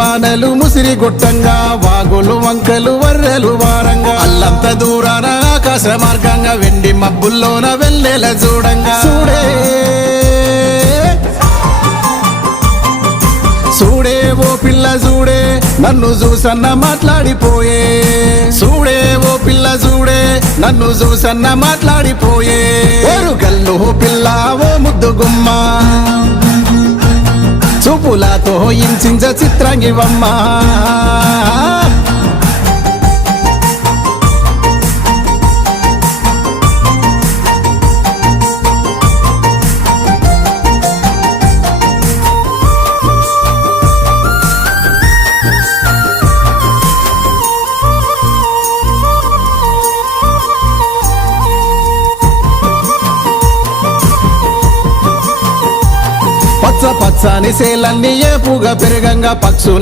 పానలు ముసిరి గుట్టంగా వాగులు వంకలు వర్రెలు వారంగా అల్లంత దూరాన ఆకాశ మార్గంగా వెండి మబ్బుల్లోన వెన్నెల చూడంగా చూడే చూడే ఓ పిల్ల చూడే నన్ను చూసన్న మాట్లాడిపోయే చూడే ఓ పిల్ల చూడే నన్ను చూసన్న మాట్లాడిపోయే ఓరు గల్లు పిల్ల ఓ ముద్దు గుమ్మ చూపులతో హింసించ చిత్రంగివమ్మా పచ్చని సేలన్నీ ఏపుగా పెరగంగా పక్షుల